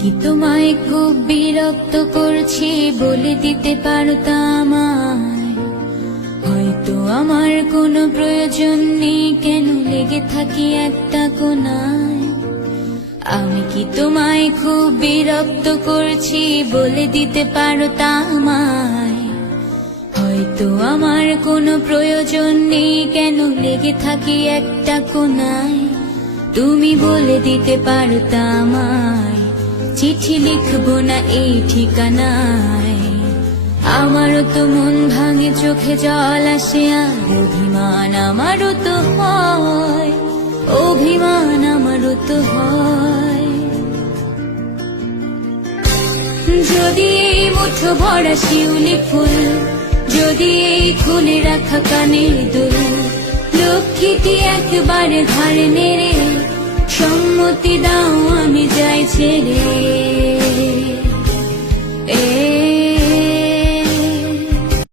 কি তোমায় খুব বিরক্ত করছি বলে দিতে পারতাম আমায়, হয়তো আমার কোনো প্রয়োজন নেই, কেন লেগে থাকি একটা কোনায়। আমি কি তোমায় খুব বিরক্ত করছি বলে দিতে পারতাম আমায়, হয়তো আমার কোনো প্রয়োজন নেই, কেন লেগে থাকি একটা কোনায়। তুমি বলে দিতে পারতাম আমায়, চিঠি লিখবো না এই ঠিকানায়। আমারও তো মন ভাঙে, চোখে জল আসে, আর অভিমান আমারও তো হয়, অভিমান আমারও তো হয়। যদি এই মুঠো ভরা শিউলি ফুল, যদি এই খুলে রাখা কানের দুল, লক্ষ্মীটি একবারে ঘাড় নেড়ে সম্মতি দাও আমি যাই ছেড়ে।